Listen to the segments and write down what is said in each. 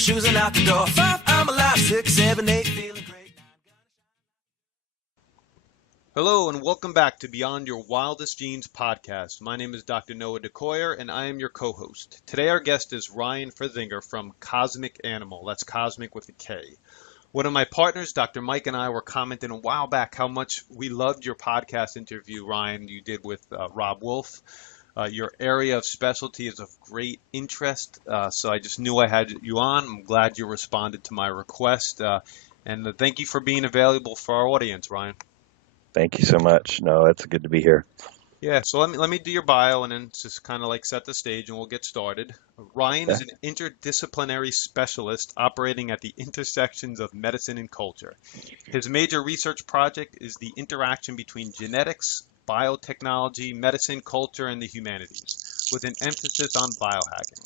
shoes and out the door. 5, I'm alive. 6, 7, 8, feeling great. Hello and welcome back to Beyond Your Wildest Genes podcast. My name is Dr. Noah DeCoyer and I am your co-host. Today our guest is Ryan Frisinger from Cosmic Animal. That's Cosmic with a K. One of my partners, Dr. Mike, and I were commenting a while back how much we loved your podcast interview, Ryan, you did with Rob Wolf. Your area of specialty is of great interest, so I just knew I had you on. I'm glad you responded to my request, and thank you for being available for our audience, Ryan. Thank you so much. No, it's good to be here. Yeah, so let me do your bio and then just kind of like set the stage and we'll get started. Ryan is an interdisciplinary specialist operating at the intersections of medicine and culture. His major research project is the interaction between genetics, biotechnology, medicine, culture, and the humanities, with an emphasis on biohacking.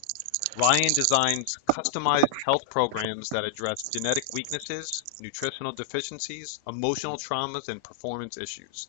Ryan designs customized health programs that address genetic weaknesses, nutritional deficiencies, emotional traumas, and performance issues.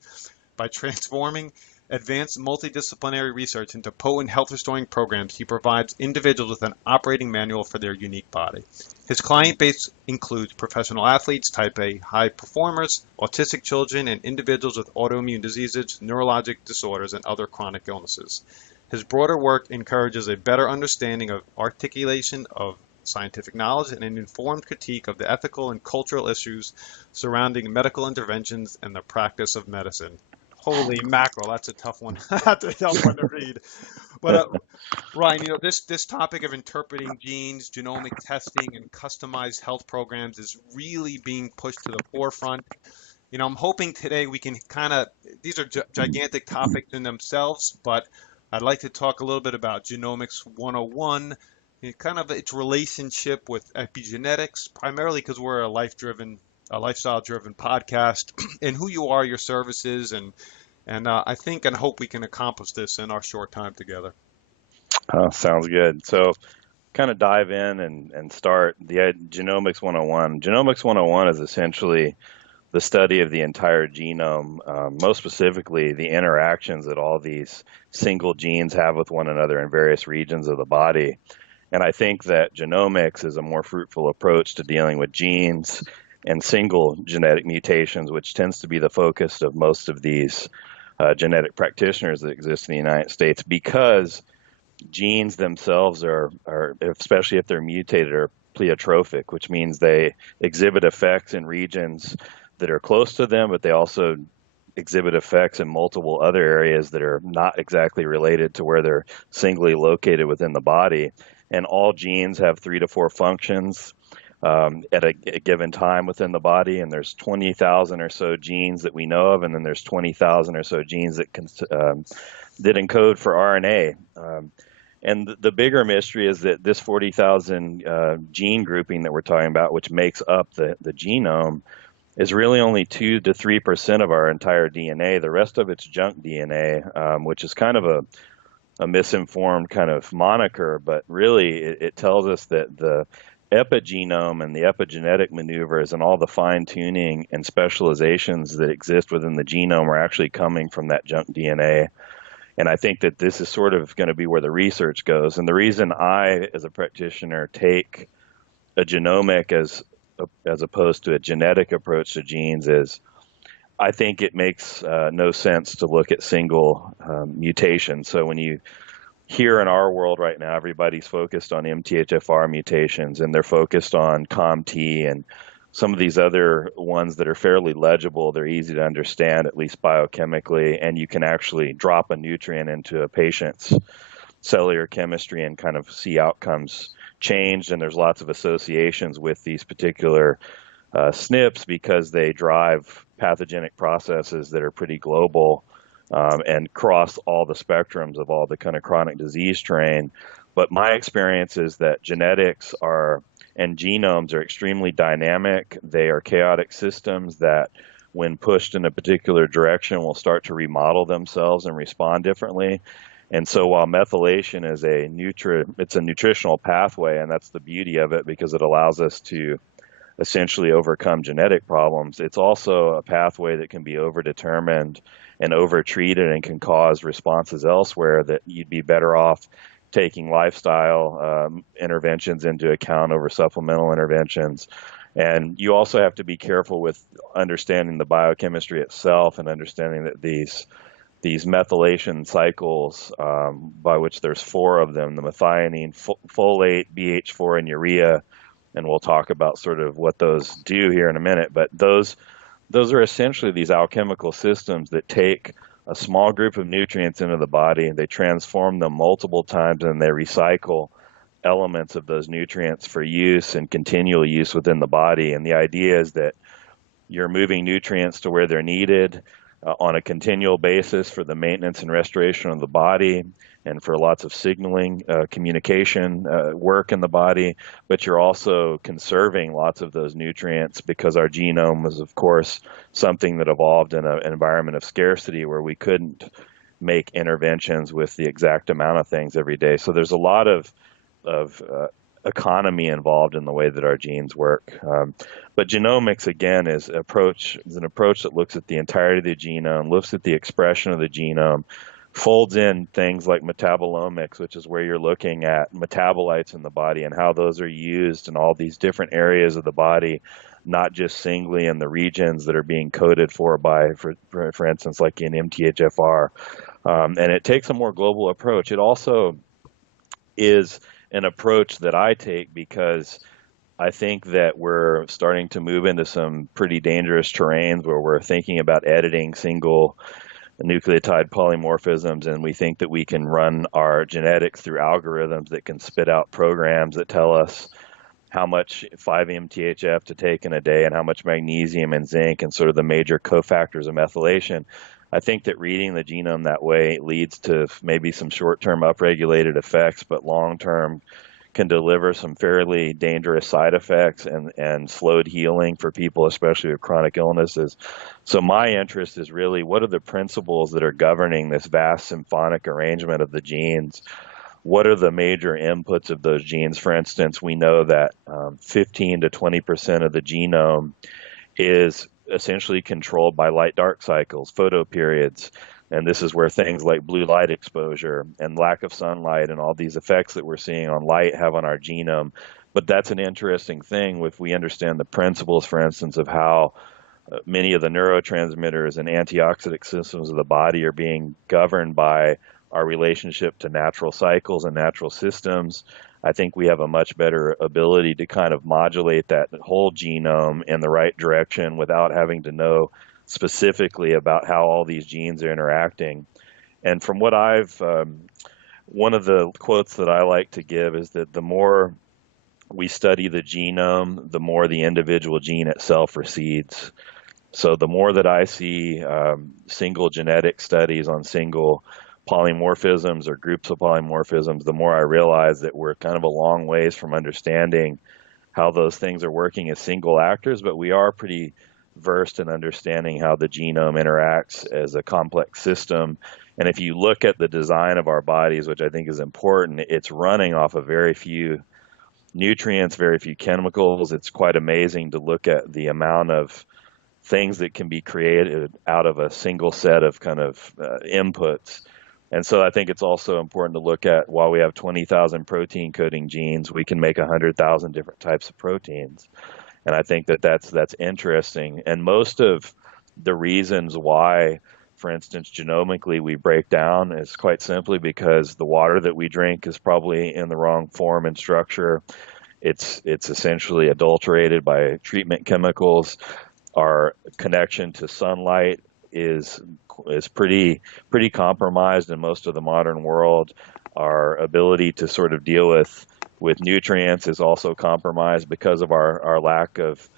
By transforming advanced multidisciplinary research into potent health restoring programs, he provides individuals with an operating manual for their unique body. His client base includes professional athletes, type A high performers, autistic children, and individuals with autoimmune diseases, neurologic disorders, and other chronic illnesses. His broader work encourages a better understanding of articulation of scientific knowledge and an informed critique of the ethical and cultural issues surrounding medical interventions and the practice of medicine. Holy mackerel, that's a tough one. That's a tough one to read. But Ryan, this topic of interpreting genes, genomic testing, and customized health programs is really being pushed to the forefront. I'm hoping today we can these are gigantic topics in themselves, but I'd like to talk a little bit about Genomics 101, its relationship with epigenetics, primarily because we're a lifestyle-driven podcast, and who you are, your services, and I think and hope we can accomplish this in our short time together. Sounds good. So kind of dive in and start the Genomics 101. Genomics 101 is essentially the study of the entire genome, most specifically the interactions that all these single genes have with one another in various regions of the body. And I think that genomics is a more fruitful approach to dealing with genes and single genetic mutations, which tends to be the focus of most of these genetic practitioners that exist in the United States, because genes themselves are, especially if they're mutated, are pleiotropic, which means they exhibit effects in regions that are close to them, but they also exhibit effects in multiple other areas that are not exactly related to where they're singly located within the body. And all genes have 3 to 4 functions at a given time within the body, and there's 20,000 or so genes that we know of, and then there's 20,000 or so genes that encode for RNA. And the bigger mystery is that this 40,000 gene grouping that we're talking about, which makes up the genome, is really only 2 to 3% of our entire DNA. The rest of it's junk DNA, which is kind of a misinformed kind of moniker, but really it tells us that the epigenome and the epigenetic maneuvers and all the fine tuning and specializations that exist within the genome are actually coming from that junk DNA. And I think that this is sort of going to be where the research goes. And the reason I, as a practitioner, take a genomic as opposed to a genetic approach to genes is I think it makes no sense to look at single mutations. So when you here in our world right now, everybody's focused on MTHFR mutations, and they're focused on COMT and some of these other ones that are fairly legible. They're easy to understand, at least biochemically, and you can actually drop a nutrient into a patient's cellular chemistry and kind of see outcomes changed. And there's lots of associations with these particular SNPs because they drive pathogenic processes that are pretty global and cross all the spectrums of all the kind of chronic disease strain. But my experience is that genetics and genomes are extremely dynamic. They are chaotic systems that, when pushed in a particular direction, will start to remodel themselves and respond differently. And so while methylation is it's a nutritional pathway, and that's the beauty of it because it allows us to essentially overcome genetic problems, it's also a pathway that can be overdetermined and overtreated and can cause responses elsewhere that you'd be better off taking lifestyle interventions into account over supplemental interventions. And you also have to be careful with understanding the biochemistry itself and understanding that these methylation cycles, by which there's four of them, the methionine, folate, BH4, and urea, and we'll talk about sort of what those do here in a minute, but those are essentially these alchemical systems that take a small group of nutrients into the body, they transform them multiple times, and they recycle elements of those nutrients for use and continual use within the body. And the idea is that you're moving nutrients to where they're needed on a continual basis for the maintenance and restoration of the body and for lots of signaling, communication work in the body, but you're also conserving lots of those nutrients because our genome was, of course, something that evolved in an environment of scarcity where we couldn't make interventions with the exact amount of things every day. So there's a lot of economy involved in the way that our genes work. But genomics, again, is an approach that looks at the entirety of the genome, looks at the expression of the genome, folds in things like metabolomics, which is where you're looking at metabolites in the body and how those are used in all these different areas of the body, not just singly in the regions that are being coded for by, for instance, like in MTHFR. And it takes a more global approach. It also is an approach that I take because I think that we're starting to move into some pretty dangerous terrains where we're thinking about editing single nucleotide polymorphisms, and we think that we can run our genetics through algorithms that can spit out programs that tell us how much 5-MTHF to take in a day and how much magnesium and zinc and sort of the major cofactors of methylation. I think that reading the genome that way leads to maybe some short-term upregulated effects, but long-term can deliver some fairly dangerous side effects and slowed healing for people, especially with chronic illnesses. So my interest is really, what are the principles that are governing this vast symphonic arrangement of the genes? What are the major inputs of those genes? For instance, we know that 15 to 20% of the genome is essentially controlled by light-dark cycles, photoperiods. And this is where things like blue light exposure and lack of sunlight and all these effects that we're seeing on light have on our genome. But that's an interesting thing if we understand the principles, for instance, of how many of the neurotransmitters and antioxidant systems of the body are being governed by our relationship to natural cycles and natural systems. I think we have a much better ability to kind of modulate that whole genome in the right direction without having to know specifically about how all these genes are interacting. And from what one of the quotes that I like to give is that the more we study the genome, the more the individual gene itself recedes. So the more that I see single genetic studies on single polymorphisms or groups of polymorphisms, the more I realize that we're kind of a long ways from understanding how those things are working as single actors, but we are pretty versed in understanding how the genome interacts as a complex system. And if you look at the design of our bodies, which I think is important, it's running off of very few nutrients, very few chemicals. It's quite amazing to look at the amount of things that can be created out of a single set of kind of inputs. And so I think it's also important to look at, while we have 20,000 protein coding genes, we can make 100,000 different types of proteins. And I think that that's interesting. And most of the reasons why, for instance, genomically we break down is quite simply because the water that we drink is probably in the wrong form and structure. It's essentially adulterated by treatment chemicals. Our connection to sunlight is pretty compromised in most of the modern world. Our ability to sort of deal with nutrients is also compromised because of our lack of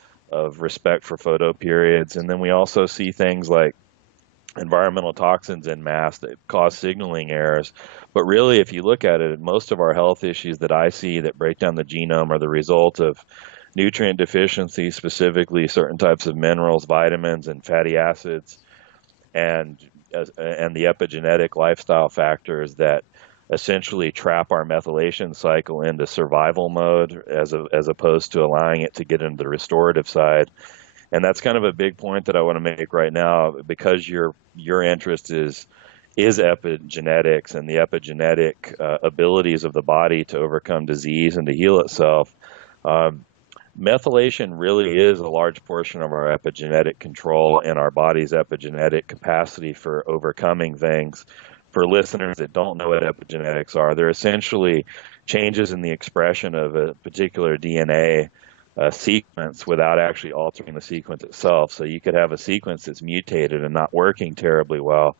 respect for photoperiods. And then we also see things like environmental toxins en masse that cause signaling errors. But really, if you look at it, most of our health issues that I see that break down the genome are the result of nutrient deficiencies, specifically certain types of minerals, vitamins, and fatty acids, and the epigenetic lifestyle factors that essentially trap our methylation cycle into survival mode as opposed to allowing it to get into the restorative side. And that's kind of a big point that I want to make right now, because your interest is is epigenetics and the epigenetic abilities of the body to overcome disease and to heal itself. Um, Methylation really is a large portion of our epigenetic control and our body's epigenetic capacity for overcoming things. For listeners that don't know what epigenetics are, they're essentially changes in the expression of a particular DNA sequence without actually altering the sequence itself. So you could have a sequence that's mutated and not working terribly well,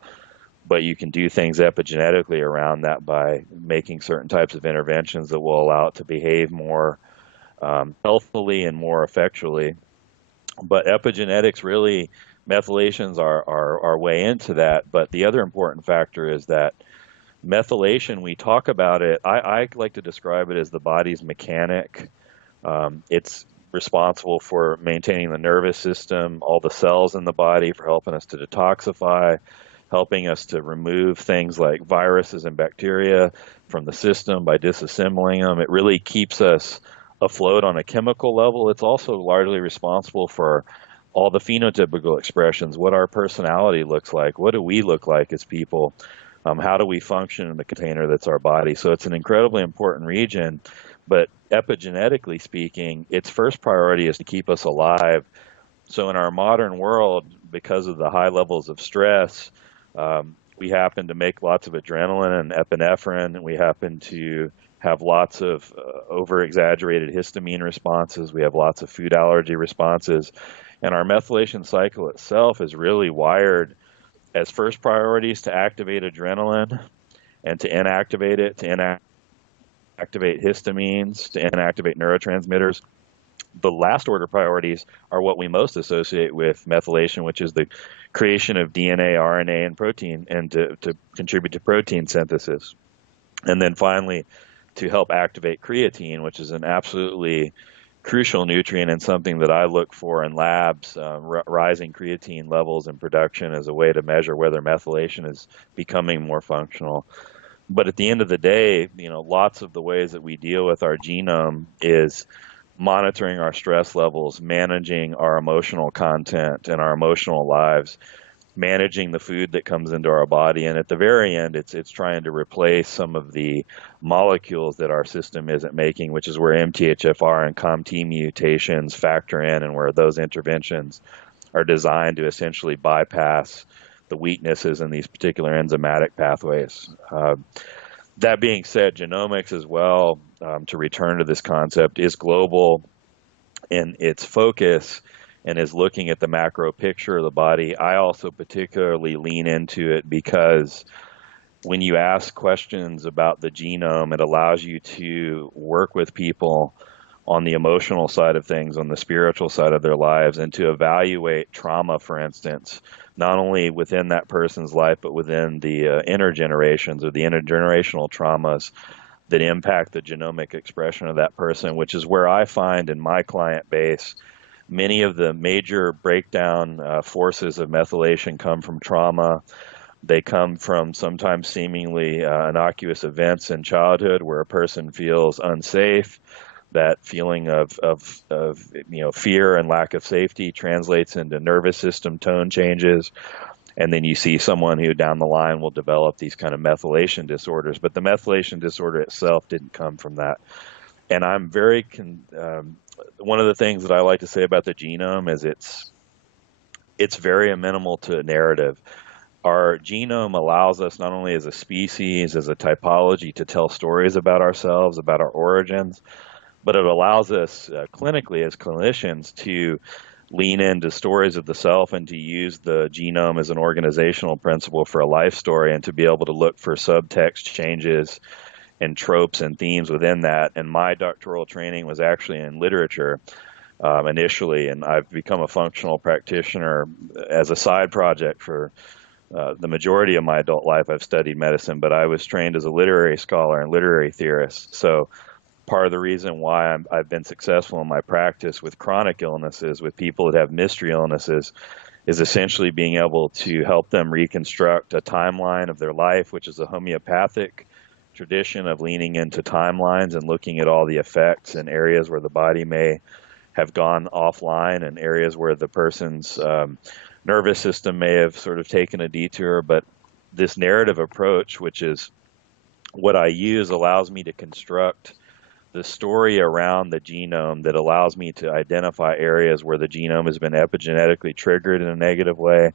but you can do things epigenetically around that by making certain types of interventions that will allow it to behave more healthfully and more effectually. But epigenetics really, methylations are way into that. But the other important factor is that methylation, we talk about it, I like to describe it as the body's mechanic. It's responsible for maintaining the nervous system, all the cells in the body, for helping us to detoxify, helping us to remove things like viruses and bacteria from the system by disassembling them. It really keeps us afloat on a chemical level. It's also largely responsible for all the phenotypical expressions, what our personality looks like, what do we look like as people, how do we function in the container that's our body. So it's an incredibly important region, but epigenetically speaking, its first priority is to keep us alive. So in our modern world, because of the high levels of stress, we happen to make lots of adrenaline and epinephrine, and we happen to have lots of over-exaggerated histamine responses. We have lots of food allergy responses. And our methylation cycle itself is really wired as first priorities to activate adrenaline and to inactivate it, to inactivate histamines, to inactivate neurotransmitters. The last order priorities are what we most associate with methylation, which is the creation of DNA, RNA, and protein, and to contribute to protein synthesis. And then finally, to help activate creatine, which is an absolutely crucial nutrient and something that I look for in labs, rising creatine levels in production as a way to measure whether methylation is becoming more functional. But at the end of the day, lots of the ways that we deal with our genome is monitoring our stress levels, managing our emotional content and our emotional lives, managing the food that comes into our body, and at the very end, it's trying to replace some of the molecules that our system isn't making, which is where MTHFR and COMT mutations factor in, and where those interventions are designed to essentially bypass the weaknesses in these particular enzymatic pathways. That being said, genomics as well, to return to this concept, is global in its focus and is looking at the macro picture of the body. I also particularly lean into it because when you ask questions about the genome, it allows you to work with people on the emotional side of things, on the spiritual side of their lives, and to evaluate trauma, for instance, not only within that person's life, but within the intergenerations or the intergenerational traumas that impact the genomic expression of that person, which is where I find in my client base many of the major breakdown forces of methylation come from trauma. They come from sometimes seemingly innocuous events in childhood where a person feels unsafe. That feeling of fear and lack of safety translates into nervous system tone changes. And then you see someone who down the line will develop these kind of methylation disorders. But the methylation disorder itself didn't come from that. And I'm very one of the things that I like to say about the genome is it's very amenable to a narrative. Our genome allows us not only as a species, as a typology, to tell stories about ourselves, about our origins, but it allows us clinically as clinicians to lean into stories of the self and to use the genome as an organizational principle for a life story and to be able to look for subtext changes and tropes and themes within that. And my doctoral training was actually in literature initially, and I've become a functional practitioner as a side project for the majority of my adult life. I've studied medicine, but I was trained as a literary scholar and literary theorist. So part of the reason why I've been successful in my practice with chronic illnesses, with people that have mystery illnesses, is essentially being able to help them reconstruct a timeline of their life, which is a homeopathic tradition of leaning into timelines and looking at all the effects and areas where the body may have gone offline and areas where the person's nervous system may have sort of taken a detour. But this narrative approach, which is what I use, allows me to construct the story around the genome that allows me to identify areas where the genome has been epigenetically triggered in a negative way.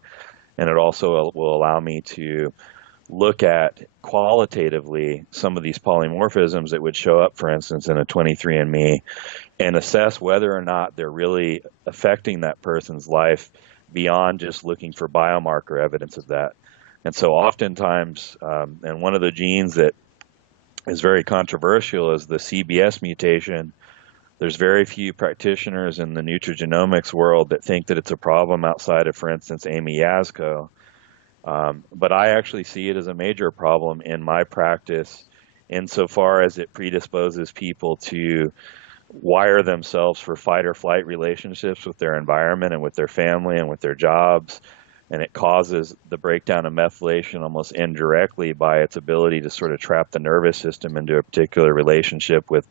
And it also will allow me to look at qualitatively some of these polymorphisms that would show up, for instance, in a 23andMe, and assess whether or not they're really affecting that person's life beyond just looking for biomarker evidence of that. And so oftentimes, and one of the genes that is very controversial is the CBS mutation. There's very few practitioners in the nutrigenomics world that think that it's a problem outside of, for instance, Amy Yazko. But I actually see it as a major problem in my practice insofar as it predisposes people to wire themselves for fight or flight relationships with their environment and with their family and with their jobs. And it causes the breakdown of methylation almost indirectly by its ability to sort of trap the nervous system into a particular relationship with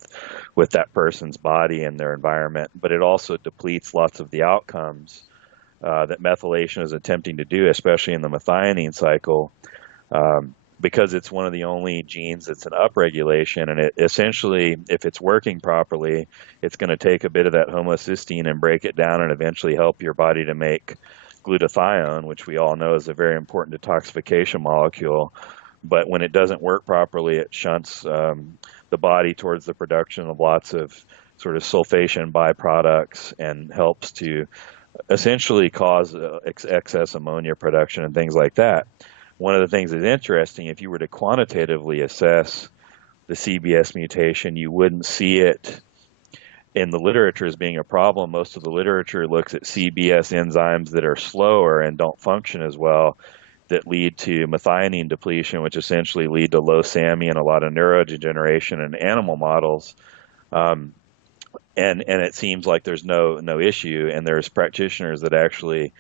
that person's body and their environment. But it also depletes lots of the outcomes that methylation is attempting to do, especially in the methionine cycle, because it's one of the only genes that's an upregulation. And it essentially, if it's working properly, it's going to take a bit of that homocysteine and break it down and eventually help your body to make glutathione, which we all know is a very important detoxification molecule. But when it doesn't work properly, it shunts the body towards the production of lots of sort of sulfation byproducts and helps to essentially cause excess ammonia production and things like that. One of the things that's interesting, if you were to quantitatively assess the CBS mutation, you wouldn't see it in the literature as being a problem. Most of the literature looks at CBS enzymes that are slower and don't function as well, that lead to methionine depletion, which essentially lead to low SAMI and a lot of neurodegeneration in animal models. And it seems like there's no issue, and there's practitioners that actually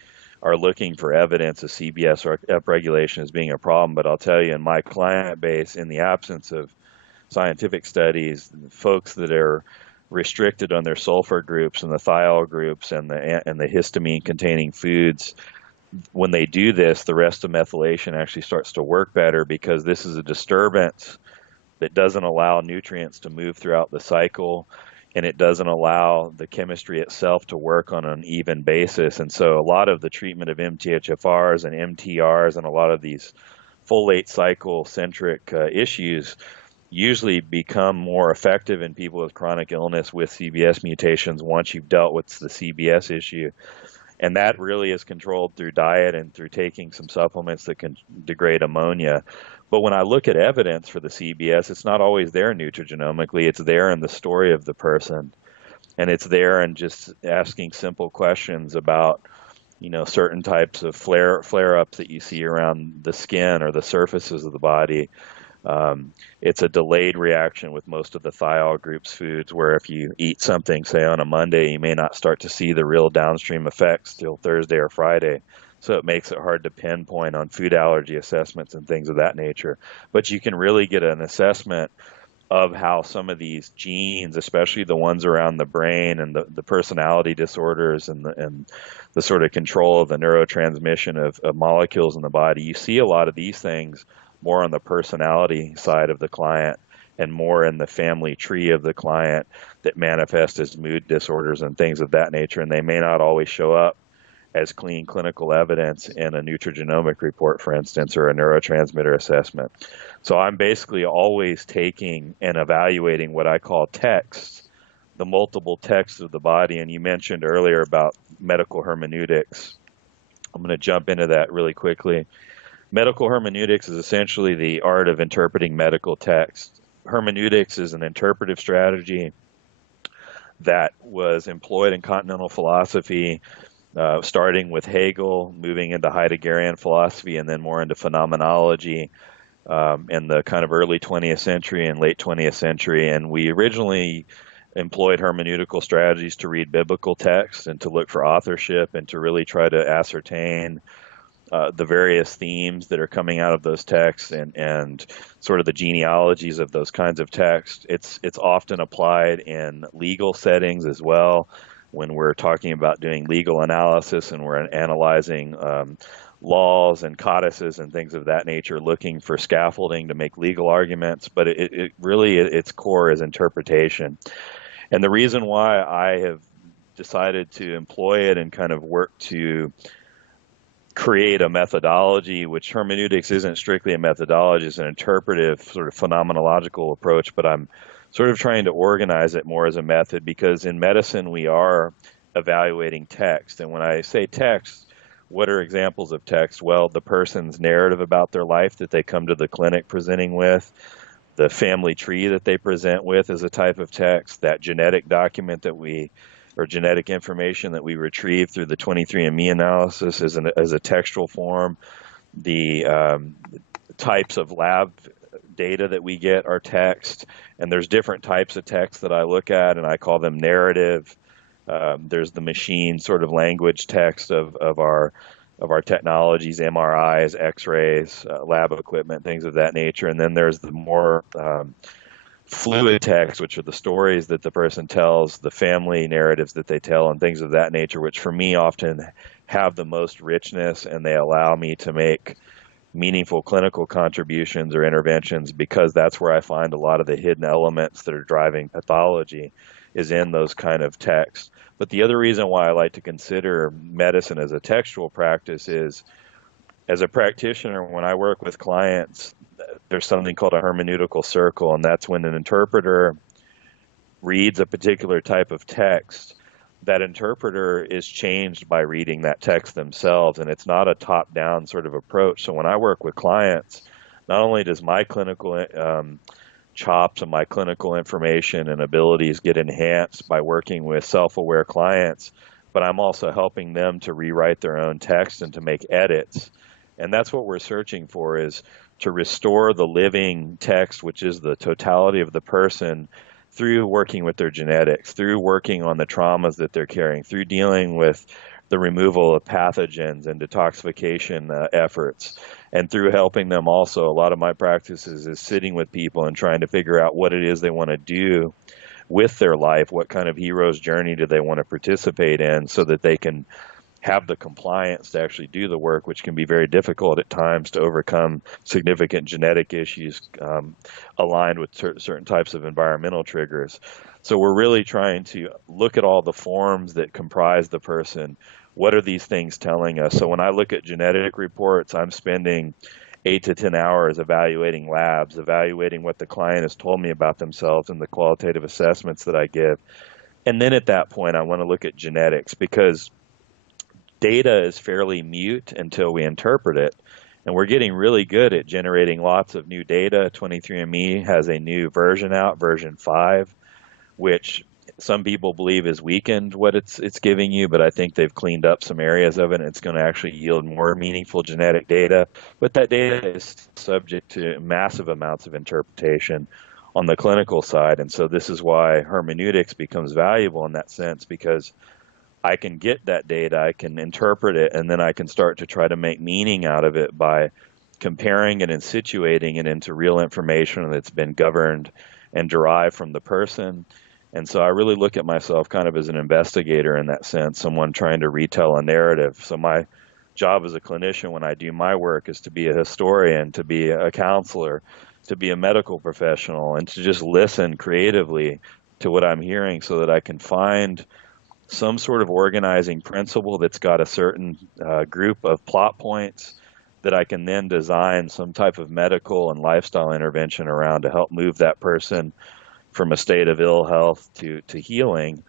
are looking for evidence of CBS upregulation as being a problem. But I'll tell you, in my client base, in the absence of scientific studies, folks that are restricted on their sulfur groups and the thiol groups and the histamine containing foods, when they do this, the rest of methylation actually starts to work better, because this is a disturbance that doesn't allow nutrients to move throughout the cycle, and it doesn't allow the chemistry itself to work on an even basis. And so a lot of the treatment of MTHFRs and MTRs and a lot of these folate cycle centric issues usually become more effective in people with chronic illness with CBS mutations once you've dealt with the CBS issue. And that really is controlled through diet and through taking some supplements that can degrade ammonia. But when I look at evidence for the CBS, it's not always there nutrigenomically. It's there in the story of the person. And it's there in just asking simple questions about, certain types of flare-ups that you see around the skin or the surfaces of the body. It's a delayed reaction with most of the thiol group's foods, where if you eat something, say on a Monday, you may not start to see the real downstream effects till Thursday or Friday. So it makes it hard to pinpoint on food allergy assessments and things of that nature. But you can really get an assessment of how some of these genes, especially the ones around the brain and the personality disorders and the sort of control of the neurotransmission of molecules in the body, you see a lot of these things more on the personality side of the client and more in the family tree of the client that manifest as mood disorders and things of that nature. And they may not always show up as clean clinical evidence in a nutrigenomic report, for instance, or a neurotransmitter assessment. So I'm basically always taking and evaluating what I call texts, the multiple texts of the body. And you mentioned earlier about medical hermeneutics. I'm going to jump into that really quickly. Medical hermeneutics is essentially the art of interpreting medical text. Hermeneutics is an interpretive strategy that was employed in continental philosophy, starting with Hegel, moving into Heideggerian philosophy, and then more into phenomenology in the kind of early 20th century and late 20th century. And we originally employed hermeneutical strategies to read biblical texts and to look for authorship and to really try to ascertain the various themes that are coming out of those texts and sort of the genealogies of those kinds of texts. It's often applied in legal settings as well. when we're talking about doing legal analysis and we're analyzing laws and codices and things of that nature, looking for scaffolding to make legal arguments. But it really, at its core, is interpretation. And the reason why I have decided to employ it and kind of work to create a methodology, which hermeneutics isn't strictly a methodology, it's an interpretive sort of phenomenological approach, but I'm sort of trying to organize it more as a method, because in medicine we are evaluating text. And when I say text, what are examples of text? Well, the person's narrative about their life that they come to the clinic presenting with, the family tree that they present with is a type of text, that genetic document that we, or genetic information that we retrieve through the 23andMe analysis as a textual form, the types of lab data that we get are text, and there's different types of text that I look at, and I call them narrative. There's the machine sort of language text of our technologies, MRIs, X-rays, lab equipment, things of that nature, and then there's the more fluid text, which are the stories that the person tells, the family narratives that they tell, and things of that nature, which for me often have the most richness, and they allow me to make meaningful clinical contributions or interventions, because that's where I find a lot of the hidden elements that are driving pathology is in those kind of texts. But the other reason why I like to consider medicine as a textual practice is, as a practitioner, when I work with clients, there's something called a hermeneutical circle, and that's when an interpreter reads a particular type of text, that interpreter is changed by reading that text themselves, and it's not a top-down sort of approach. So when I work with clients, not only does my clinical chops and my clinical information and abilities get enhanced by working with self-aware clients, but I'm also helping them to rewrite their own text and to make edits. And that's what we're searching for, is to restore the living text, which is the totality of the person, through working with their genetics, through working on the traumas that they're carrying, through dealing with the removal of pathogens and detoxification efforts, and through helping them also. A lot of my practices is sitting with people and trying to figure out what it is they want to do with their life, what kind of hero's journey do they want to participate in, so that they can have the compliance to actually do the work, which can be very difficult at times to overcome significant genetic issues aligned with certain types of environmental triggers. So we're really trying to look at all the forms that comprise the person. What are these things telling us? So when I look at genetic reports, I'm spending 8 to 10 hours evaluating labs, evaluating what the client has told me about themselves and the qualitative assessments that I give. And then at that point, I want to look at genetics, because data is fairly mute until we interpret it. And we're getting really good at generating lots of new data. 23andMe has a new version out, version 5, which some people believe has weakened what it's giving you, but I think they've cleaned up some areas of it, and it's going to actually yield more meaningful genetic data. But that data is subject to massive amounts of interpretation on the clinical side. And so this is why hermeneutics becomes valuable in that sense, because I can get that data, I can interpret it, and then I can start to try to make meaning out of it by comparing it and situating it into real information that's been governed and derived from the person. And so I really look at myself kind of as an investigator in that sense, someone trying to retell a narrative. So my job as a clinician when I do my work is to be a historian, to be a counselor, to be a medical professional, and to just listen creatively to what I'm hearing so that I can find some sort of organizing principle that's got a certain group of plot points that I can then design some type of medical and lifestyle intervention around to help move that person from a state of ill health to healing.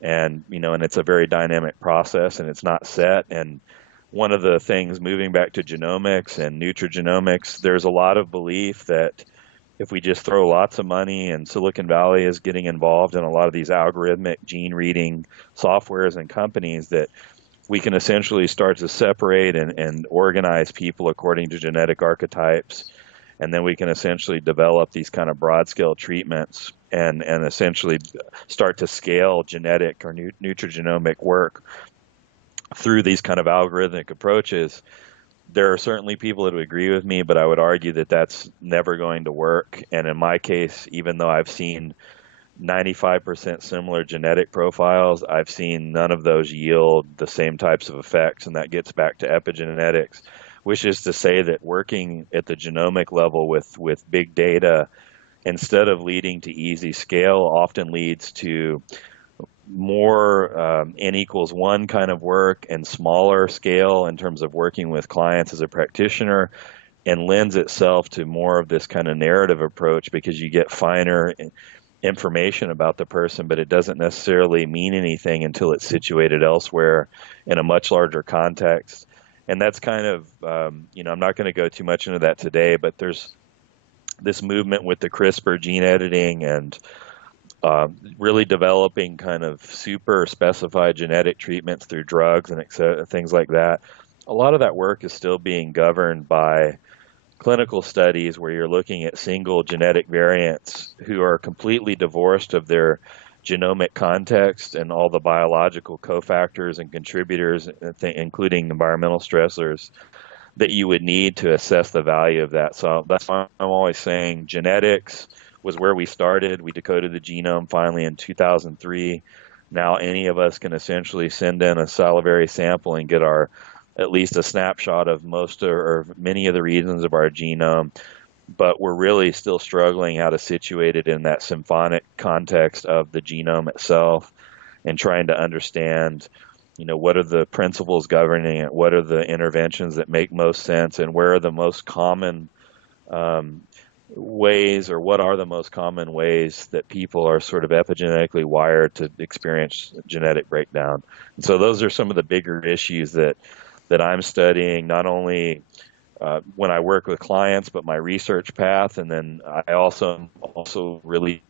And, and it's a very dynamic process, and it's not set. And one of the things, moving back to genomics and nutrigenomics, there's a lot of belief that if we just throw lots of money, and Silicon Valley is getting involved in a lot of these algorithmic gene reading softwares and companies, that we can essentially start to separate and organize people according to genetic archetypes. And then we can essentially develop these kind of broad scale treatments and essentially start to scale genetic or nutrigenomic work through these kind of algorithmic approaches. There are certainly people that would agree with me, but I would argue that that's never going to work. And in my case, even though I've seen 95% similar genetic profiles, I've seen none of those yield the same types of effects. And that gets back to epigenetics, which is to say that working at the genomic level with big data, instead of leading to easy scale, often leads to more N equals one kind of work and smaller scale in terms of working with clients as a practitioner, and lends itself to more of this kind of narrative approach because you get finer information about the person, but it doesn't necessarily mean anything until it's situated elsewhere in a much larger context. And that's kind of, I'm not going to go too much into that today, but there's this movement with the CRISPR gene editing and really developing kind of super specified genetic treatments through drugs and things like that. A lot of that work is still being governed by clinical studies where you're looking at single genetic variants who are completely divorced of their genomic context and all the biological cofactors and contributors, including environmental stressors, that you would need to assess the value of that. So that's why I'm always saying genetics was where we started. We decoded the genome finally in 2003. Now any of us can essentially send in a salivary sample and get at least a snapshot of most or many of the regions of our genome, but we're really still struggling how to situate it in that symphonic context of the genome itself and trying to understand, what are the principles governing it, what are the interventions that make most sense, and where are the most common ways, or what are the most common ways that people are sort of epigenetically wired to experience genetic breakdown. And so those are some of the bigger issues that I'm studying, not only when I work with clients, but my research path. And then I also really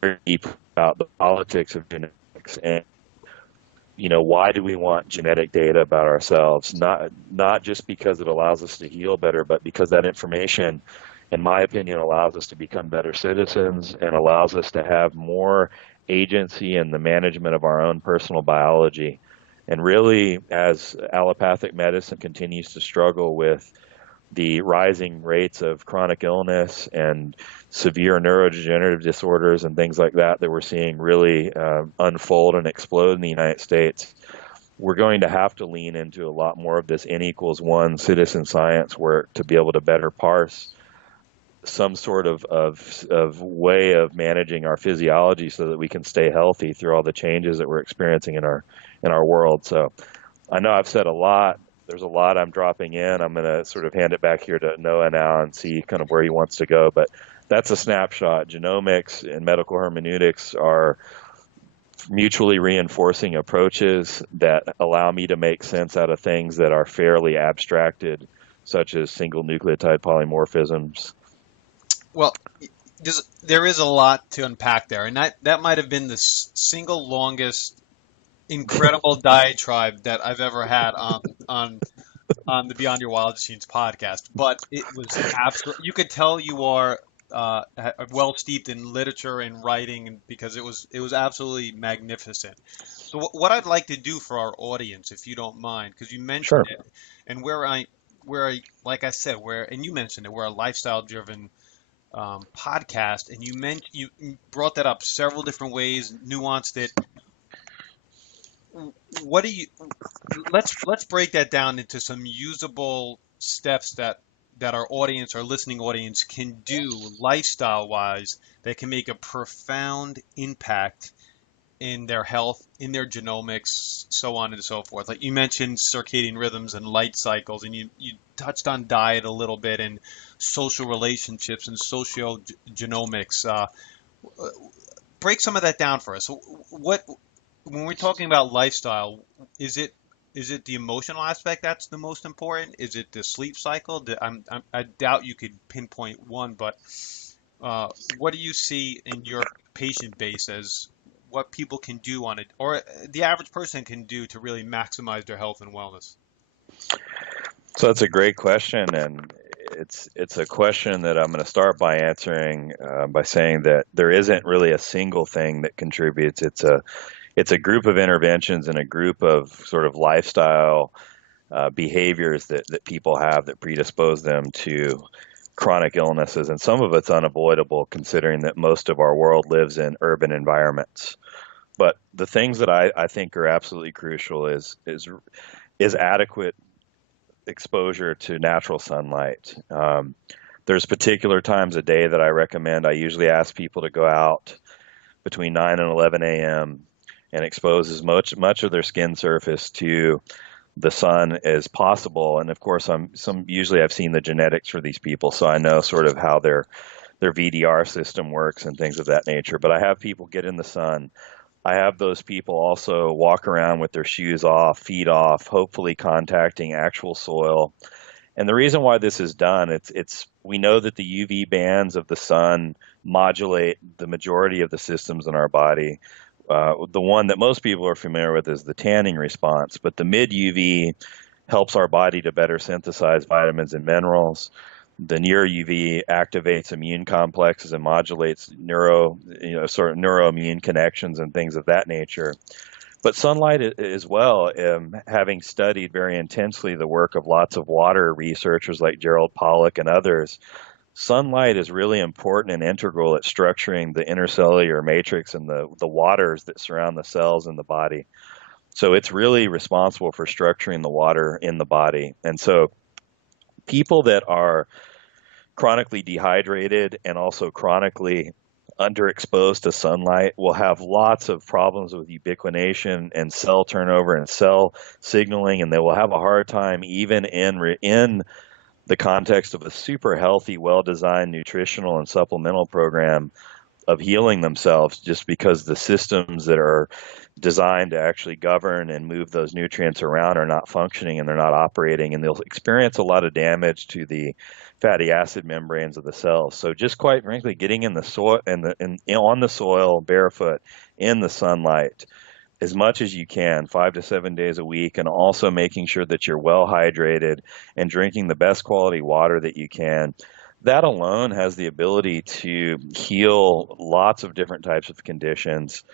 very deep about the politics of genetics and, why do we want genetic data about ourselves? Not just because it allows us to heal better, but because that information, in my opinion, allows us to become better citizens and allows us to have more agency in the management of our own personal biology. And really, as allopathic medicine continues to struggle with the rising rates of chronic illness and severe neurodegenerative disorders and things like that we're seeing really unfold and explode in the United States, we're going to have to lean into a lot more of this N equals one citizen science work to be able to better parse some sort of way of managing our physiology so that we can stay healthy through all the changes that we're experiencing in our world. So I know I've said a lot. There's a lot I'm dropping in. I'm going to sort of hand it back here to Noah now and see kind of where he wants to go. But that's a snapshot. Genomics and medical hermeneutics are mutually reinforcing approaches that allow me to make sense out of things that are fairly abstracted, such as single nucleotide polymorphisms. Well, there is a lot to unpack there, and that might have been the single longest incredible diatribe that I've ever had on the Beyond Your Wildest Dreams podcast. But it was absolutely, you could tell you are well steeped in literature and writing, because it was absolutely magnificent. So what I'd like to do for our audience, if you don't mind, because you mentioned Sure. it, and like I said, and you mentioned it, we're a lifestyle driven podcast, and you brought that up several different ways, nuanced it. What do you? Let's break that down into some usable steps that our audience, our listening audience, can do lifestyle wise that can make a profound impact in their health, in their genomics, so on and so forth. Like you mentioned circadian rhythms and light cycles, and you touched on diet a little bit and social relationships and sociogenomics. Break some of that down for us. When we're talking about lifestyle, is it the emotional aspect that's the most important? Is it the sleep cycle? I doubt you could pinpoint one, but what do you see in your patient base as what people can do on it, or the average person can do to really maximize their health and wellness? So that's a great question, and it's a question that I'm going to start by answering by saying that there isn't really a single thing that contributes. It's a group of interventions and a group of sort of lifestyle behaviors that people have that predispose them to chronic illnesses, and some of it's unavoidable considering that most of our world lives in urban environments. But the things that I think are absolutely crucial is adequate exposure to natural sunlight. There's particular times a day that I recommend. I usually ask people to go out between 9 and 11 a.m. and expose as much of their skin surface to the sun as possible. And of course, usually I've seen the genetics for these people, so I know sort of how their VDR system works and things of that nature. But I have people get in the sun. I have those people also walk around with their shoes off, feet off, hopefully contacting actual soil. And the reason why this is done, we know that the UV bands of the sun modulate the majority of the systems in our body. The one that most people are familiar with is the tanning response, but the mid UV helps our body to better synthesize vitamins and minerals. The near UV activates immune complexes and modulates sort of neuroimmune connections and things of that nature. But sunlight as well, having studied very intensely the work of lots of water researchers like Gerald Pollack and others, sunlight is really important and integral at structuring the intercellular matrix and the waters that surround the cells in the body. So it's really responsible for structuring the water in the body. And so people that are chronically dehydrated and also chronically underexposed to sunlight will have lots of problems with ubiquination and cell turnover and cell signaling, and they will have a hard time even in the context of a super healthy, well-designed nutritional and supplemental program of healing themselves, just because the systems that are designed to actually govern and move those nutrients around are not functioning and they're not operating, and they'll experience a lot of damage to the fatty acid membranes of the cells. So just quite frankly, getting in the soil on the soil barefoot in the sunlight as much as you can, 5 to 7 days a week, and also making sure that you're well hydrated and drinking the best quality water that you can. That alone has the ability to heal lots of different types of conditions.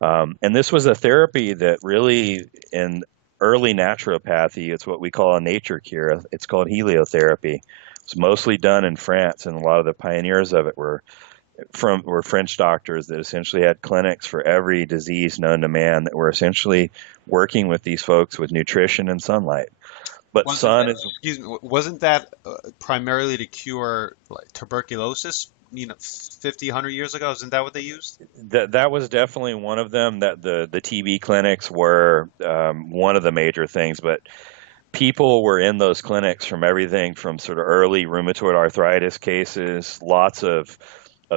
And this was a therapy that really, in early naturopathy, it's what we call a nature cure. It's called heliotherapy. It's mostly done in France, and a lot of the pioneers of it were French doctors that essentially had clinics for every disease known to man that were essentially working with these folks with nutrition and sunlight. But wasn't that primarily to cure like tuberculosis, 50, 100 years ago? Isn't that what they used? That was definitely one of them. That the TB clinics were one of the major things, but people were in those clinics from everything from sort of early rheumatoid arthritis cases, lots of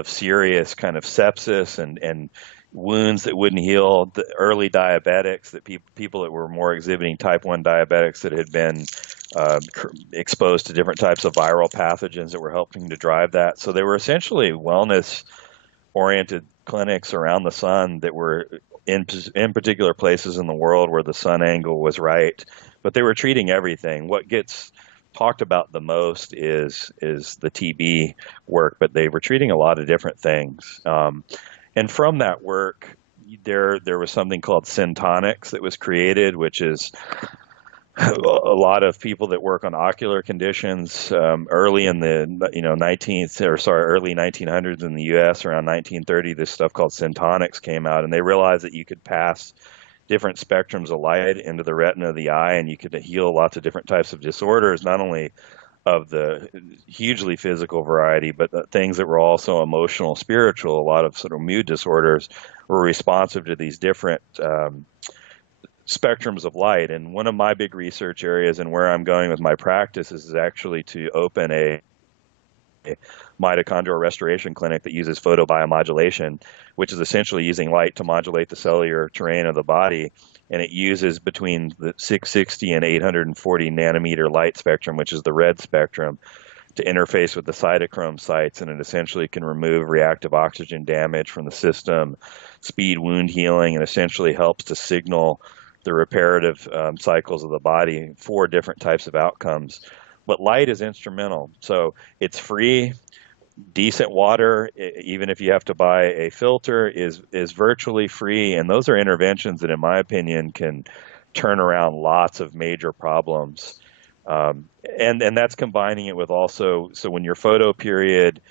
serious kind of sepsis and wounds that wouldn't heal, the early diabetics, that people that were more exhibiting type 1 diabetics that had been exposed to different types of viral pathogens that were helping to drive that. So they were essentially wellness-oriented clinics around the sun that were in particular places in the world where the sun angle was right. But they were treating everything. What gets talked about the most is the TB work, but they were treating a lot of different things. And from that work, there was something called Syntonics that was created, which is a lot of people that work on ocular conditions. Early in the early 1900s in the U.S., around 1930, this stuff called Syntonics came out, and they realized that you could pass different spectrums of light into the retina of the eye, and you could heal lots of different types of disorders, not only of the hugely physical variety, but things that were also emotional, spiritual. A lot of sort of mood disorders were responsive to these different spectrums of light. And one of my big research areas and where I'm going with my practice is actually to open a mitochondrial restoration clinic that uses photobiomodulation, which is essentially using light to modulate the cellular terrain of the body. And it uses between the 660 and 840 nanometer light spectrum, which is the red spectrum, to interface with the cytochrome sites. And it essentially can remove reactive oxygen damage from the system, speed wound healing, and essentially helps to signal the reparative cycles of the body for different types of outcomes. But light is instrumental. So it's free. Decent water, even if you have to buy a filter, is virtually free. And those are interventions that, in my opinion, can turn around lots of major problems And that's combining it with also, so when your photo period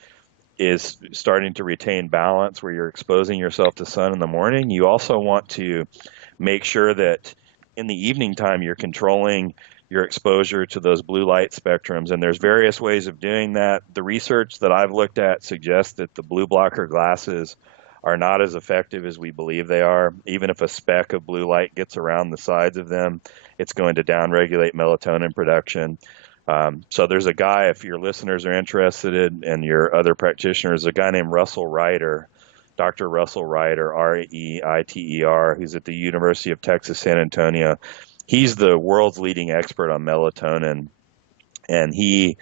is starting to retain balance where you're exposing yourself to sun in the morning, you also want to make sure that in the evening time you're controlling your exposure to those blue light spectrums. And there's various ways of doing that. The research that I've looked at suggests that the blue blocker glasses are not as effective as we believe they are. Even if a speck of blue light gets around the sides of them, it's going to downregulate melatonin production. So there's a guy, if your listeners are interested in, and your other practitioners, a guy named Russell Reiter, Dr. Russell Reiter, Reiter, who's at the University of Texas, San Antonio. He's the world's leading expert on melatonin, and he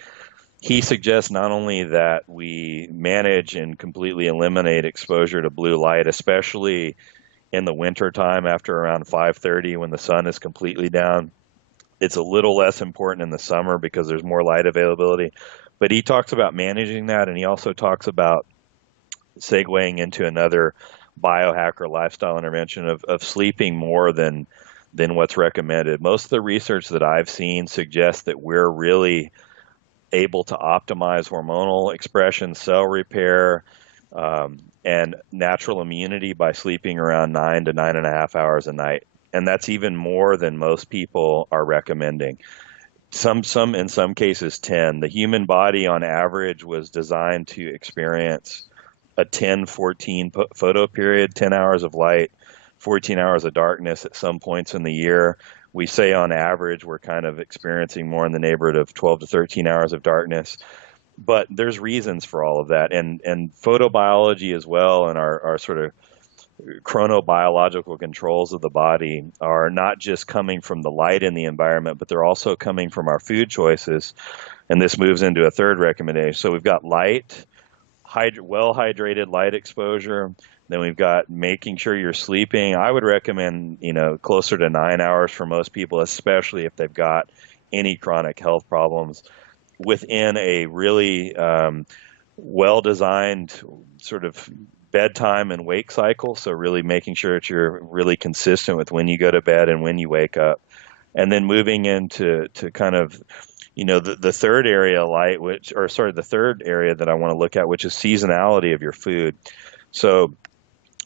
suggests not only that we manage and completely eliminate exposure to blue light, especially in the winter time after around 5:30 when the sun is completely down. It's a little less important in the summer because there's more light availability. But he talks about managing that, and he also talks about segueing into another biohack or lifestyle intervention of sleeping more than what's recommended. Most of the research that I've seen suggests that we're really able to optimize hormonal expression, cell repair, and natural immunity by sleeping around 9 to 9.5 hours a night. And that's even more than most people are recommending. In some cases 10. The human body on average was designed to experience a 10-14 photo period, 10 hours of light, 14 hours of darkness at some points in the year. We say on average we're kind of experiencing more in the neighborhood of 12 to 13 hours of darkness. But there's reasons for all of that. And photobiology as well, and our sort of chronobiological controls of the body are not just coming from the light in the environment, but they're also coming from our food choices. And this moves into a third recommendation. So we've got light, well-hydrated light exposure. Then we've got making sure you're sleeping. I would recommend, closer to 9 hours for most people, especially if they've got any chronic health problems, within a really well-designed sort of bedtime and wake cycle. So really making sure that you're really consistent with when you go to bed and when you wake up. And then moving into kind of, the third area the third area that I want to look at, which is seasonality of your food. So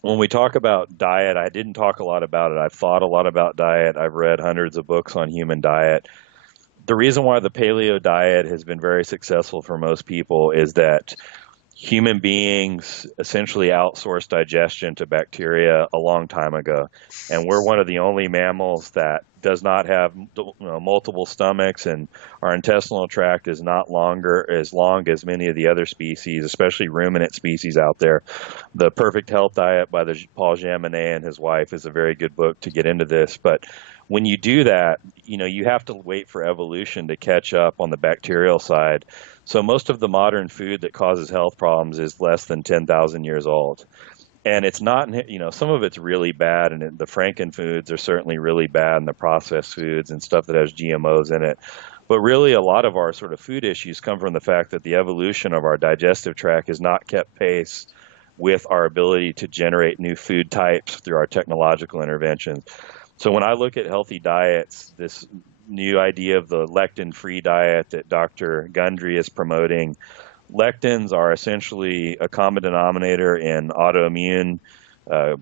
when we talk about diet, I didn't talk a lot about it. I've thought a lot about diet. I've read hundreds of books on human diet. The reason why the paleo diet has been very successful for most people is that human beings essentially outsourced digestion to bacteria a long time ago. And we're one of the only mammals that does not have multiple stomachs, and our intestinal tract is not as long as many of the other species, especially ruminant species out there. The Perfect Health Diet by Paul Jaminet and his wife is a very good book to get into this. But when you do that, you have to wait for evolution to catch up on the bacterial side. So most of the modern food that causes health problems is less than 10,000 years old. And it's not, some of it's really bad, and the frankenfoods are certainly really bad, and the processed foods and stuff that has GMOs in it. But really, a lot of our sort of food issues come from the fact that the evolution of our digestive tract has not kept pace with our ability to generate new food types through our technological interventions. So when I look at healthy diets, this new idea of the lectin-free diet that Dr. Gundry is promoting, lectins are essentially a common denominator in autoimmune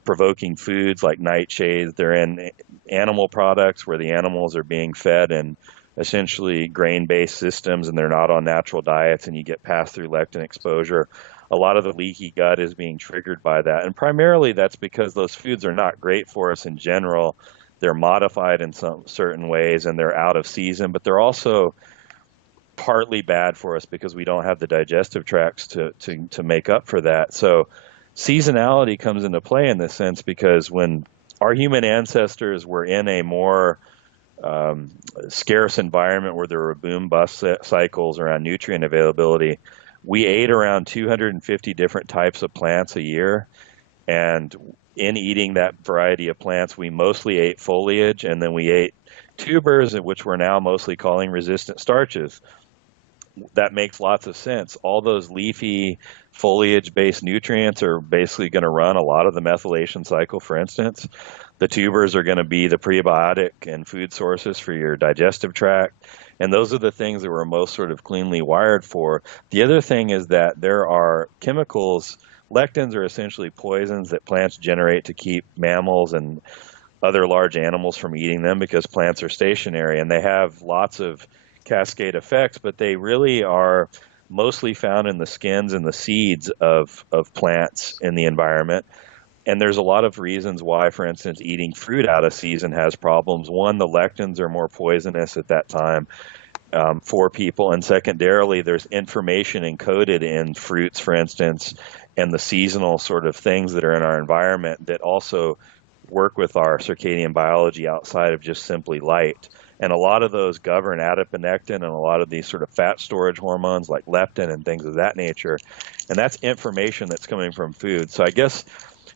provoking foods like nightshades. They're in animal products where the animals are being fed in essentially grain-based systems, and they're not on natural diets, and you get pass-through lectin exposure. A lot of the leaky gut is being triggered by that. And primarily that's because those foods are not great for us in general. They're modified in some certain ways, and they're out of season, but they're also partly bad for us because we don't have the digestive tracts to make up for that. So seasonality comes into play in this sense, because when our human ancestors were in a more scarce environment where there were boom-bust cycles around nutrient availability, we ate around 250 different types of plants a year. And in eating that variety of plants, we mostly ate foliage, and then we ate tubers, which we're now mostly calling resistant starches. That makes lots of sense. All those leafy foliage-based nutrients are basically going to run a lot of the methylation cycle, for instance. The tubers are going to be the prebiotic and food sources for your digestive tract. And those are the things that we're most sort of cleanly wired for. The other thing is that there are chemicals. Lectins are essentially poisons that plants generate to keep mammals and other large animals from eating them because plants are stationary, and they have lots of cascade effects, but they really are mostly found in the skins and the seeds of plants in the environment. And there's a lot of reasons why, for instance, eating fruit out of season has problems. One, the lectins are more poisonous at that time for people. And secondarily, there's information encoded in fruits, for instance, and the seasonal sort of things that are in our environment that also work with our circadian biology outside of just simply light. And a lot of those govern adiponectin and a lot of these sort of fat storage hormones like leptin and things of that nature. And that's information that's coming from food. So I guess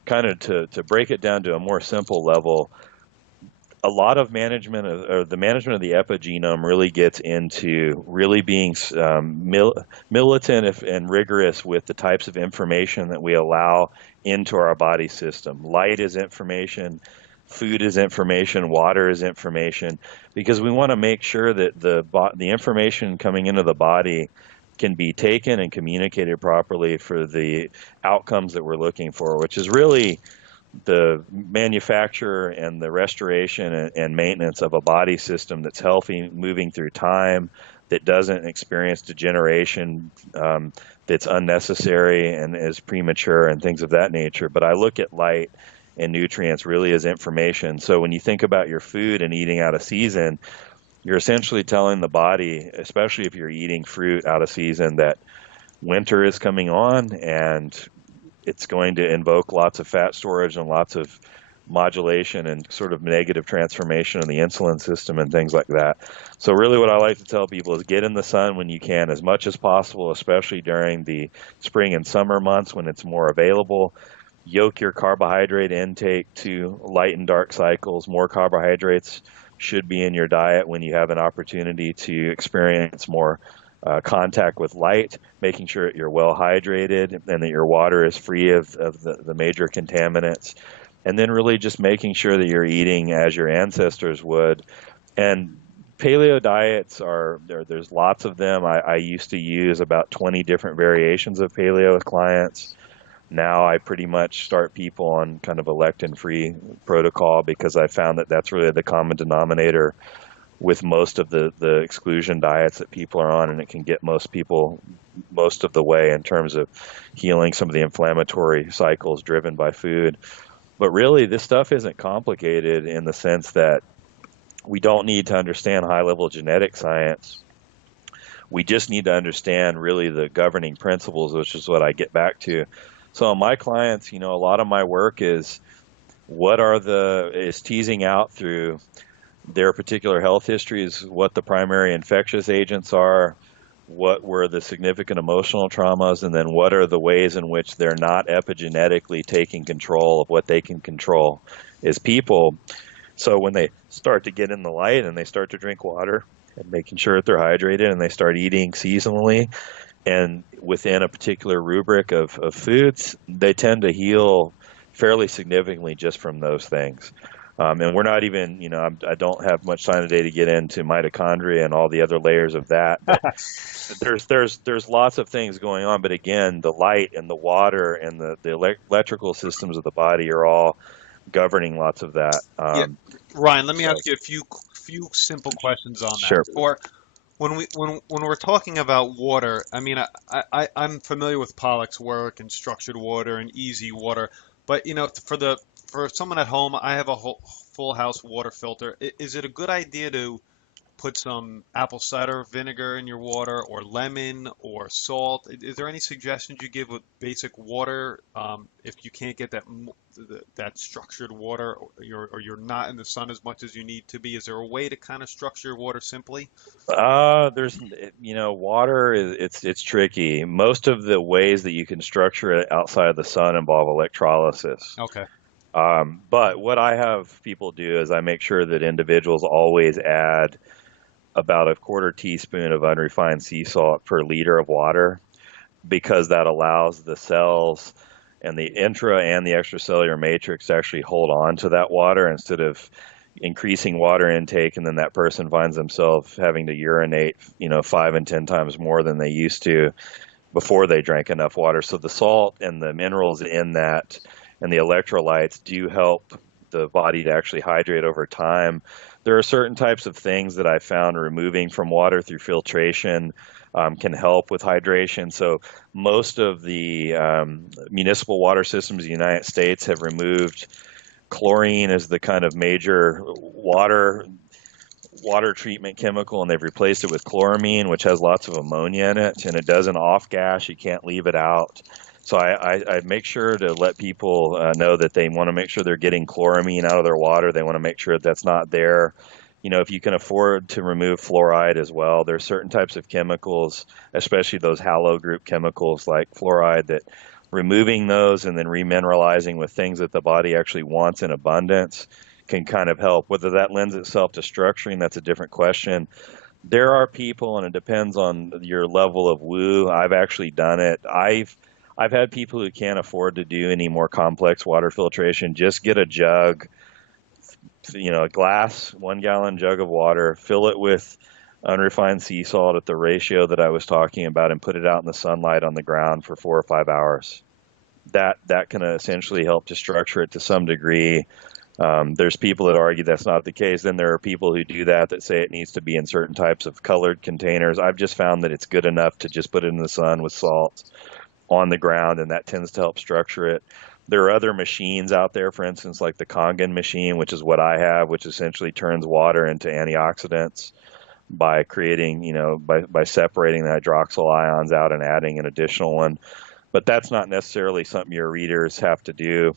kind of to break it down to a more simple level, a lot of management or the management of the epigenome really gets into really being militant and rigorous with the types of information that we allow into our body system. Light is information, food is information, water is information, because we want to make sure that the information coming into the body can be taken and communicated properly for the outcomes that we're looking for, which is really the manufacture and the restoration and maintenance of a body system that's healthy, moving through time, that doesn't experience degeneration, that's unnecessary and is premature and things of that nature. But I look at light and nutrients really as information. So when you think about your food and eating out of season, you're essentially telling the body, especially if you're eating fruit out of season, that winter is coming on and it's going to invoke lots of fat storage and lots of modulation and sort of negative transformation in the insulin system and things like that. So really what I like to tell people is get in the sun when you can as much as possible, especially during the spring and summer months when it's more available. Yoke your carbohydrate intake to light and dark cycles. More carbohydrates should be in your diet when you have an opportunity to experience more contact with light, making sure that you're well hydrated and that your water is free of the major contaminants. And then really just making sure that you're eating as your ancestors would. And paleo diets there's lots of them. I used to use about 20 different variations of paleo with clients. Now I pretty much start people on kind of a lectin-free protocol because I found that that's really the common denominator with most of the exclusion diets that people are on, and it can get most people most of the way in terms of healing some of the inflammatory cycles driven by food. But really, this stuff isn't complicated in the sense that we don't need to understand high-level genetic science. We just need to understand really the governing principles, which is what I get back to. So my clients, a lot of my work is teasing out through their particular health histories, what the primary infectious agents are, what were the significant emotional traumas, and then what are the ways in which they're not epigenetically taking control of what they can control as people. So when they start to get in the light and they start to drink water and making sure that they're hydrated and they start eating seasonally and within a particular rubric of foods, they tend to heal fairly significantly just from those things. And we're not even, I don't have much time today to get into mitochondria and all the other layers of that. But there's lots of things going on. But again, the light and the water and the electrical systems of the body are all governing lots of that. Yeah. Ryan, let me ask you a few simple questions on that. Sure. For when we're talking about water, I mean, I'm familiar with Pollack's work and structured water and easy water, but for someone at home, I have a full house water filter. Is it a good idea to put some apple cider vinegar in your water, or lemon, or salt? Is there any suggestions you give with basic water if you can't get that structured water, or you're not in the sun as much as you need to be? Is there a way to kind of structure your water simply? Water it's tricky. Most of the ways that you can structure it outside of the sun involve electrolysis. Okay. But what I have people do is I make sure that individuals always add about a quarter teaspoon of unrefined sea salt per liter of water, because that allows the cells and the intra and the extracellular matrix to actually hold on to that water instead of increasing water intake, and then that person finds themselves having to urinate, 5 and 10 times more than they used to before they drank enough water. So the salt and the minerals in that and the electrolytes do help the body to actually hydrate over time. There are certain types of things that I found removing from water through filtration can help with hydration. So most of the municipal water systems in the United States have removed chlorine as the kind of major water treatment chemical, and they've replaced it with chloramine, which has lots of ammonia in it, and it does an off gas. You can't leave it out. So I make sure to let people know that they want to make sure they're getting chloramine out of their water. They want to make sure that that's not there. If you can afford to remove fluoride as well, there's certain types of chemicals, especially those halo group chemicals like fluoride, that removing those and then remineralizing with things that the body actually wants in abundance can kind of help. Whether that lends itself to structuring, that's a different question. There are people, and it depends on your level of woo. I've actually done it. I've had people who can't afford to do any more complex water filtration. Just get a jug, a glass, 1 gallon jug of water, fill it with unrefined sea salt at the ratio that I was talking about, and put it out in the sunlight on the ground for 4 or 5 hours. That can essentially help to structure it to some degree. There's people that argue that's not the case. Then there are people who do that say it needs to be in certain types of colored containers. I've just found that it's good enough to just put it in the sun with salt on the ground, and that tends to help structure it. There are other machines out there, for instance, like the Kangen machine, which is what I have, which essentially turns water into antioxidants by creating, by separating the hydroxyl ions out and adding an additional one. But that's not necessarily something your readers have to do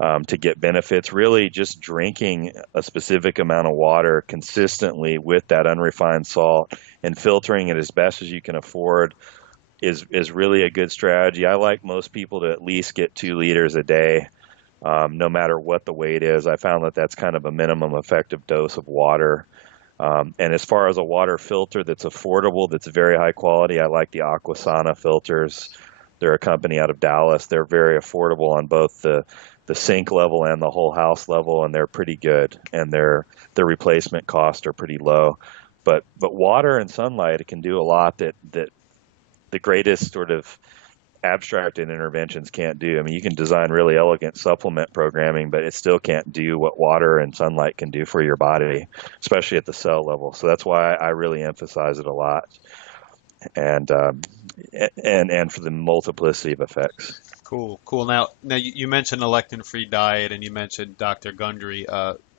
to get benefits. Really, just drinking a specific amount of water consistently with that unrefined salt and filtering it as best as you can afford is really a good strategy. I like most people to at least get 2 liters a day, no matter what the weight is. I found that that's kind of a minimum effective dose of water. And as far as a water filter that's affordable, that's very high quality, I like the Aquasana filters. They're a company out of Dallas. They're very affordable on both the sink level and the whole house level, and they're pretty good. And their replacement costs are pretty low. But water and sunlight, it can do a lot that the greatest sort of abstracted interventions can't do. I mean, you can design really elegant supplement programming, but it still can't do what water and sunlight can do for your body, especially at the cell level. So that's why I really emphasize it a lot, and for the multiplicity of effects. Cool. Now you mentioned a lectin-free diet, and you mentioned Dr. Gundry.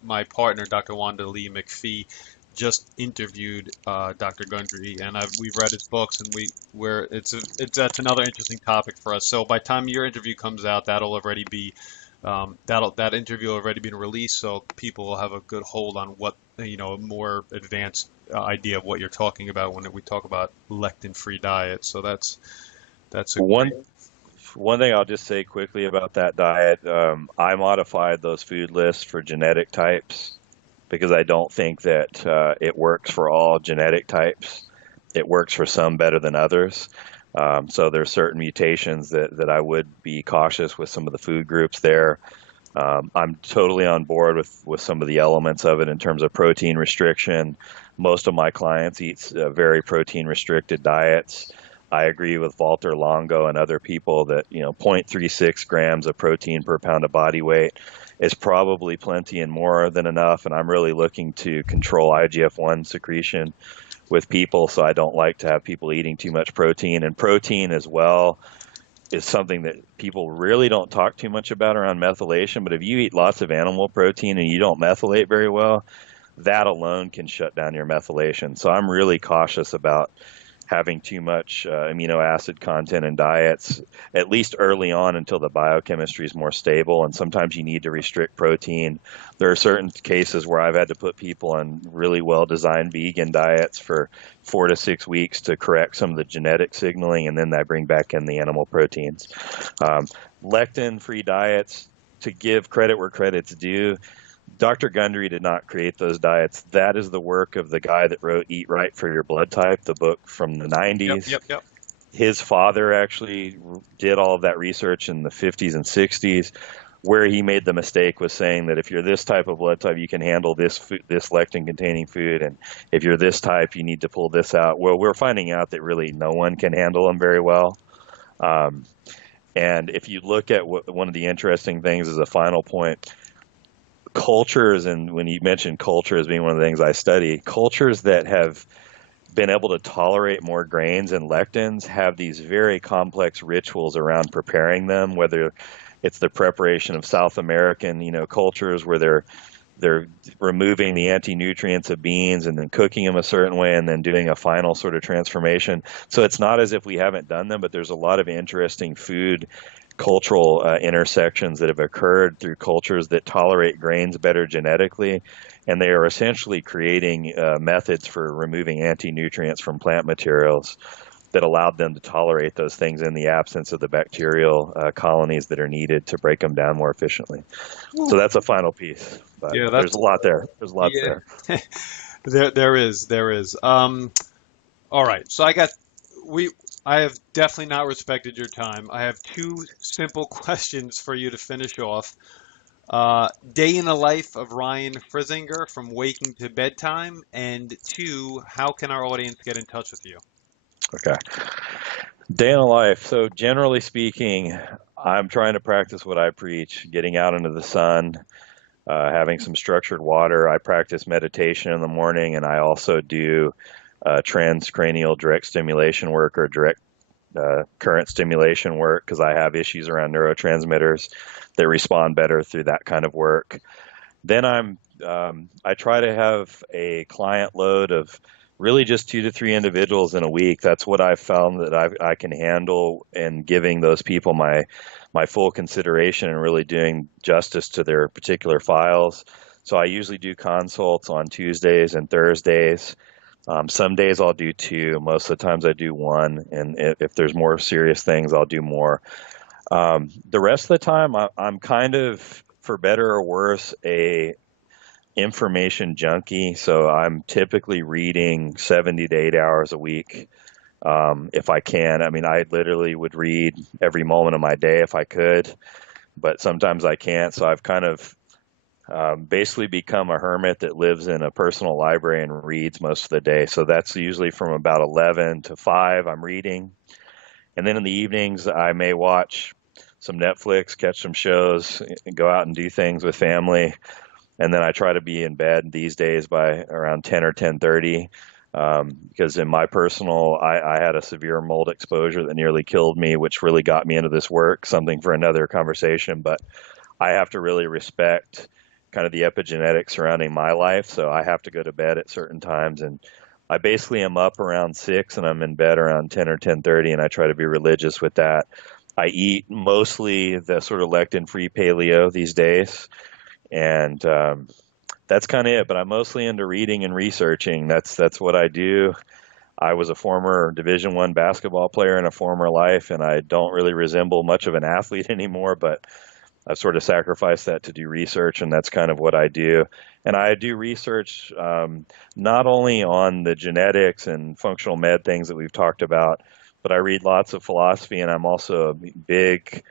My partner, Dr. Wanda Lee McPhee, just interviewed Dr. Gundry, and we've read his books, and that's another interesting topic for us. So by the time your interview comes out, that interview will already been released, so people will have a good hold on what a more advanced idea of what you're talking about when we talk about lectin-free diet. So that's a one thing I'll just say quickly about that diet. I modified those food lists for genetic types, because I don't think that it works for all genetic types. It works for some better than others. So there's certain mutations that I would be cautious with some of the food groups there. I'm totally on board with some of the elements of it in terms of protein restriction. Most of my clients eat very protein restricted diets. I agree with Walter Longo and other people that 0.36 grams of protein per pound of body weight is probably plenty and more than enough. And I'm really looking to control IGF-1 secretion with people, so I don't like to have people eating too much protein. And protein as well is something that people really don't talk too much about around methylation. But if you eat lots of animal protein and you don't methylate very well, that alone can shut down your methylation. So I'm really cautious about having too much amino acid content in diets, at least early on until the biochemistry is more stable. And sometimes you need to restrict protein. There are certain cases where I've had to put people on really well-designed vegan diets for 4 to 6 weeks to correct some of the genetic signaling, and then I bring back in the animal proteins. Lectin-free diets, to give credit where credit's due, Dr. Gundry did not create those diets. That is the work of the guy that wrote Eat Right for Your Blood Type, the book from the 90s. Yep. His father actually did all of that research in the 50s and 60s. where he made the mistake was saying that if you're this type of blood type, you can handle this food, this lectin-containing food, and if you're this type, you need to pull this out. Well, we're finding out that really no one can handle them very well. Um, and if you look at one of the interesting things as a final point, cultures, and when you mentioned culture as being one of the things I study, cultures that have been able to tolerate more grains and lectins have these very complex rituals around preparing them, whether it's the preparation of South American, cultures where they're removing the anti-nutrients of beans and then cooking them a certain way and then doing a final sort of transformation. So it's not as if we haven't done them, but there's a lot of interesting food cultural intersections that have occurred through cultures that tolerate grains better genetically, and they are essentially creating methods for removing anti-nutrients from plant materials that allowed them to tolerate those things in the absence of the bacterial colonies that are needed to break them down more efficiently. So that's a final piece, but Yeah, there's a lot there. There's lots yeah. there. There is. All right. So I have definitely not respected your time. I have two simple questions for you to finish off. Day in the life of Ryan Frisinger from waking to bedtime, and two, how can our audience get in touch with you? Okay. Day in the life. So generally speaking, I'm trying to practice what I preach, getting out into the sun, having some structured water. I practice meditation in the morning, and I also do transcranial direct stimulation work or direct current stimulation work because I have issues around neurotransmitters that respond better through that kind of work. Then I try to have a client load of really just 2 to 3 individuals in a week. That's what I've found that I can handle, and giving those people my full consideration and really doing justice to their particular files. So I usually do consults on Tuesdays and Thursdays. Some days I'll do 2. Most of the times I do 1. And if there's more serious things, I'll do more. The rest of the time, I'm kind of, for better or worse, a information junkie. So I'm typically reading 70 to 80 hours a week. If I can. I mean, I literally would read every moment of my day if I could, but sometimes I can't. So I've kind of basically become a hermit that lives in a personal library and reads most of the day. So that's usually from about 11 to 5, I'm reading. And then in the evenings, I may watch some Netflix, catch some shows, and go out and do things with family. And then I try to be in bed these days by around 10 or 10:30. Because in my personal, I had a severe mold exposure that nearly killed me, which really got me into this work, something for another conversation. But I have to really respect kind of the epigenetics surrounding my life. So I have to go to bed at certain times. And I basically am up around 6 and I'm in bed around 10 or 10:30. And I try to be religious with that. I eat mostly the sort of lectin-free paleo these days. And that's kind of it. But I'm mostly into reading and researching. That's what I do. I was a former Division I basketball player in a former life, and I don't really resemble much of an athlete anymore, but I've sort of sacrificed that to do research, and that's kind of what I do. And I do research not only on the genetics and functional med things that we've talked about, but I read lots of philosophy, and I'm also a big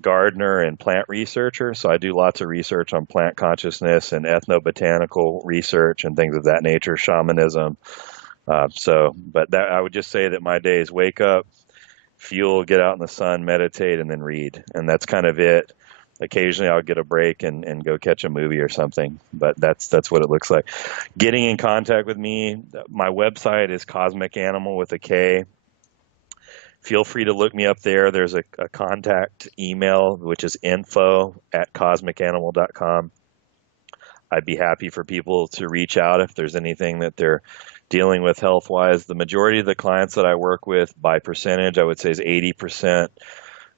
gardener and plant researcher. So I do lots of research on plant consciousness and ethnobotanical research and things of that nature, shamanism. But I would just say that my days: wake up, fuel, get out in the sun, meditate, and then read. And that's kind of it. Occasionally I'll get a break and go catch a movie or something, but that's what it looks like. Getting in contact with me, my website is Cosmic Animal with a K. Feel free to look me up there. There's a contact email, which is info@cosmicanimal.com. I'd be happy for people to reach out if there's anything that they're dealing with health-wise. The majority of the clients that I work with, by percentage, I would say is 80%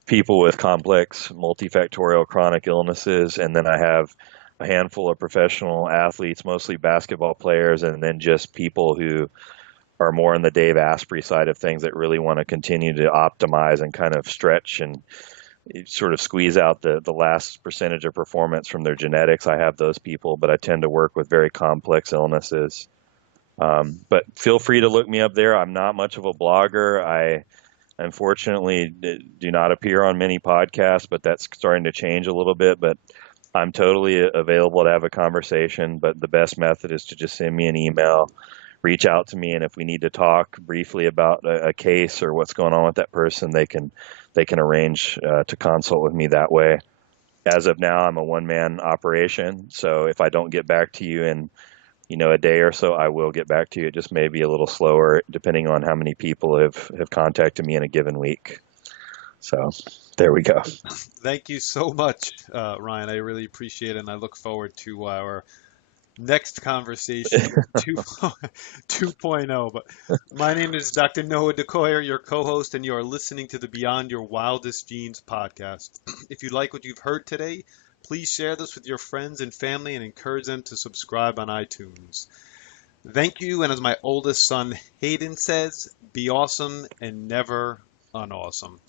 people with complex multifactorial chronic illnesses. And then I have a handful of professional athletes, mostly basketball players, and then just people who are more on the Dave Asprey side of things that really want to continue to optimize and kind of stretch and sort of squeeze out the last percentage of performance from their genetics. I have those people, but I tend to work with very complex illnesses. But feel free to look me up there. I'm not much of a blogger. unfortunately do not appear on many podcasts, but that's starting to change a little bit. But I'm totally available to have a conversation, but the best method is to just send me an email, reach out to me, and if we need to talk briefly about a case or what's going on with that person, they can arrange to consult with me that way. As of now, I'm a one-man operation, so if I don't get back to you in a day or so, I will get back to you. It just may be a little slower depending on how many people have contacted me in a given week. So there we go. Thank you so much, Ryan. I really appreciate it, and I look forward to our next conversation 2.0. But my name is Dr. Noah DeCoyer, your co-host, and you are listening to the Beyond Your Wildest Genes podcast. If you like what you've heard today, please share this with your friends and family and encourage them to subscribe on iTunes. Thank you, and as my oldest son Hayden says, be awesome and never unawesome.